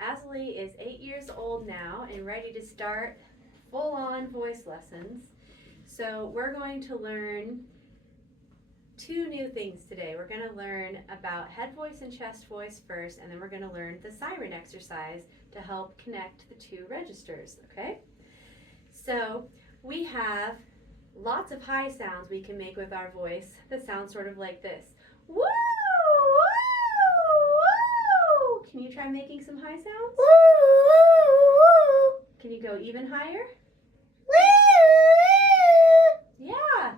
Asalee is 8 years old now and ready to start full-on voice lessons. So we're going to learn two new things today. We're going to learn about head voice and chest voice first, and then we're going to learn the siren exercise to help connect the two registers, okay? So we have lots of high sounds we can make with our voice that sound sort of like this. Woo! Woo! Woo! Can you try making some high sounds? Woo, woo, woo. Can you go even higher? Woo, Yeah.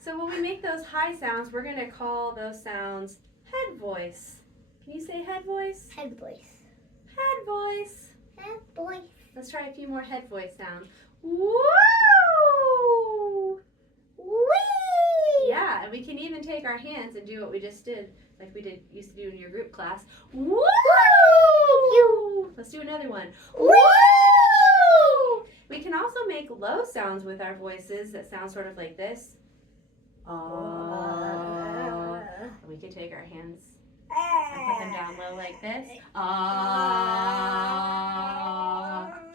So when we make those high sounds, we're going to call those sounds head voice. Can you say head voice? head voice. Head voice. Head voice. Let's try a few more head voice sounds. Woo! Wee. Yeah, and we can even take our hands and do what we just did, like we used to do in your group class. Woo! Let's do another one. Woo. We can also make low sounds with our voices that sound sort of like this. We can take our hands and put them down low like this.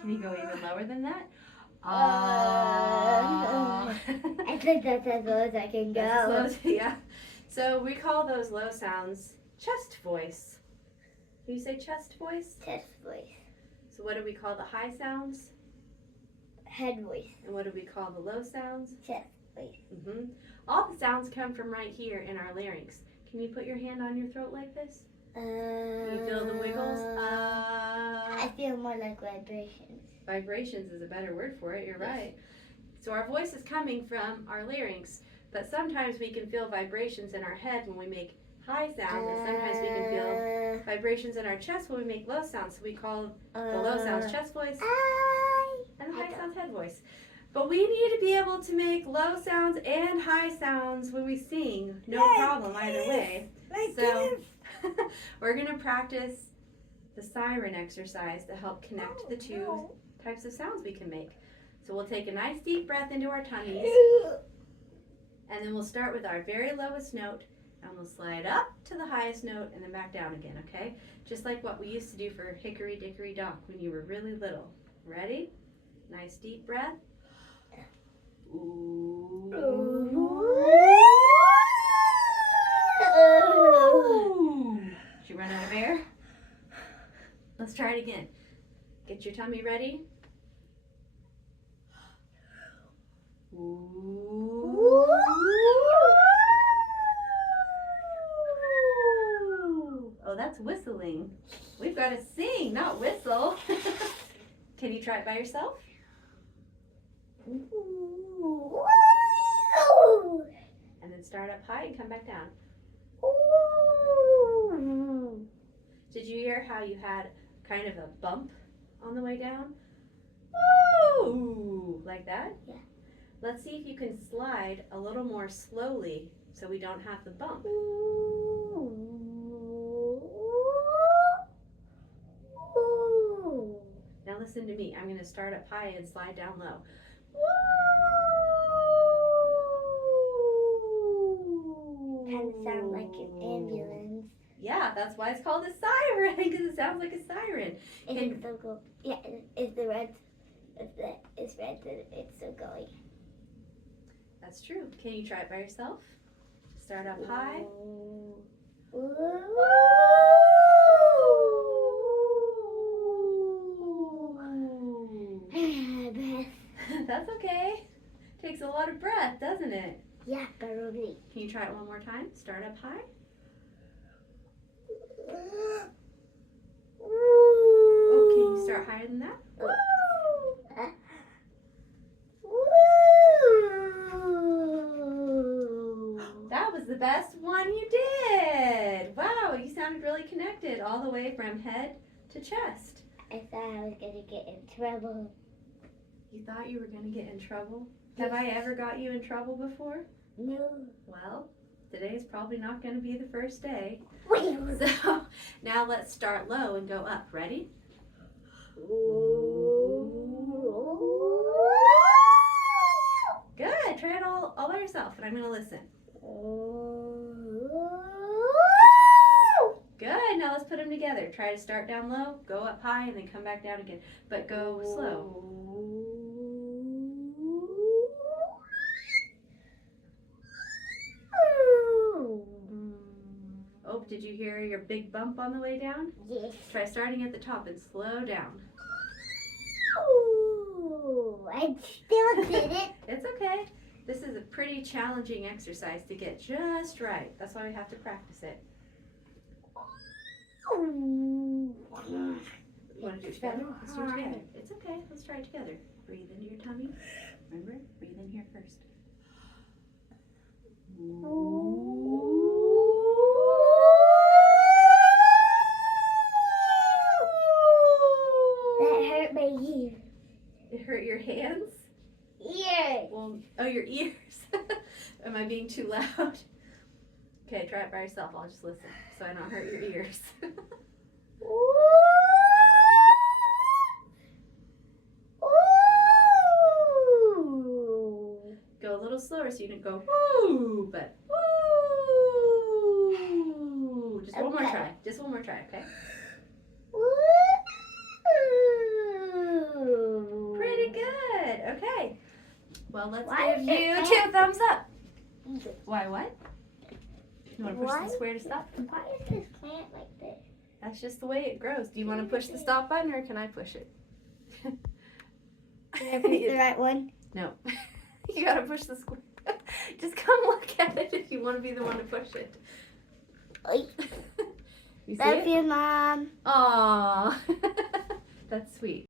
Can you go even lower than that? I think that's as low as I can go. That's as low as- yeah. So we call those low sounds chest voice. Can you say chest voice? Chest voice. So what do we call the high sounds? Head voice. And what do we call the low sounds? Chest voice. All the sounds come from right here in our larynx. Can you put your hand on your throat like this? You feel the wiggles? I feel more like vibrations. Vibrations is a better word for it, you're right. So our voice is coming from our larynx, but sometimes we can feel vibrations in our head when we make high sounds, and sometimes we can feel vibrations in our chest when we make low sounds. So we call the low sounds chest voice and the high sounds head voice. But we need to be able to make low sounds and high sounds when we sing. No problem either way. So we're going to practice the siren exercise to help connect the two types of sounds we can make. So we'll take a nice deep breath into our tummies, and then we'll start with our very lowest note, and we'll slide up to the highest note and then back down again, okay? Just like what we used to do for Hickory Dickory Dock when you were really little. Ready? Nice deep breath. Ooh. Did you run out of air? Let's try it again. Get your tummy ready. Ooh. Oh, that's whistling. We've got to sing, not whistle. Can you try it by yourself? And then start up high and come back down. Did you hear how you had kind of a bump on the way down? Ooh, like that? Yeah. Let's see if you can slide a little more slowly so we don't have the bump. Now listen to me. I'm going to start up high and slide down low. Kind of sound like an ambulance. Yeah, that's why it's called a siren, because it sounds like a siren. And it's so cool. Yeah, it's the red. It's red. It's so going. That's true. Can you try it by yourself? Start up high. That's okay. Takes a lot of breath, doesn't it? Yeah, probably. Can you try it one more time? Start up high. Oh, can you start higher than that? That was the best one you did. Wow, you sounded really connected all the way from head to chest. I thought I was going to get in trouble. You thought you were going to get in trouble? Have I ever got you in trouble before? No. Well, today's probably not going to be the first day. Wait. So now let's start low and go up. Ready? Good. Try it all by yourself, and I'm going to listen. Good. Now let's put them together. Try to start down low, go up high, and then come back down again. But go slow. Oh, did you hear your big bump on the way down? Yes. Try starting at the top and slow down. Ooh, I still did it. It's okay. This is a pretty challenging exercise to get just right. That's why we have to practice it. Ooh. You want to do it together? Let's do it together. It's okay. Let's try it together. Breathe into your tummy. Remember? Breathe in here first. That hurt my ear. It hurt your hands? Ears. Well, oh, your ears. Am I being too loud? Okay, try it by yourself. I'll just listen so I don't hurt your ears. Ooh. Go a little slower so you don't go woo, but woo. Just one more Okay. try. Just one more try, okay? Ooh. Pretty good. Okay. Well, let's Why give is it you bad? 2 thumbs up. Why, what? You want to push Why the square to stop? Why is this plant like this? That's just the way it grows. Do you want to push the stop button or can I push it? Did I push the right one? No. You gotta push the square. Just come look at it if you want to be the one to push it. Oi. You see Love it? you, Mom. Aww. That's sweet.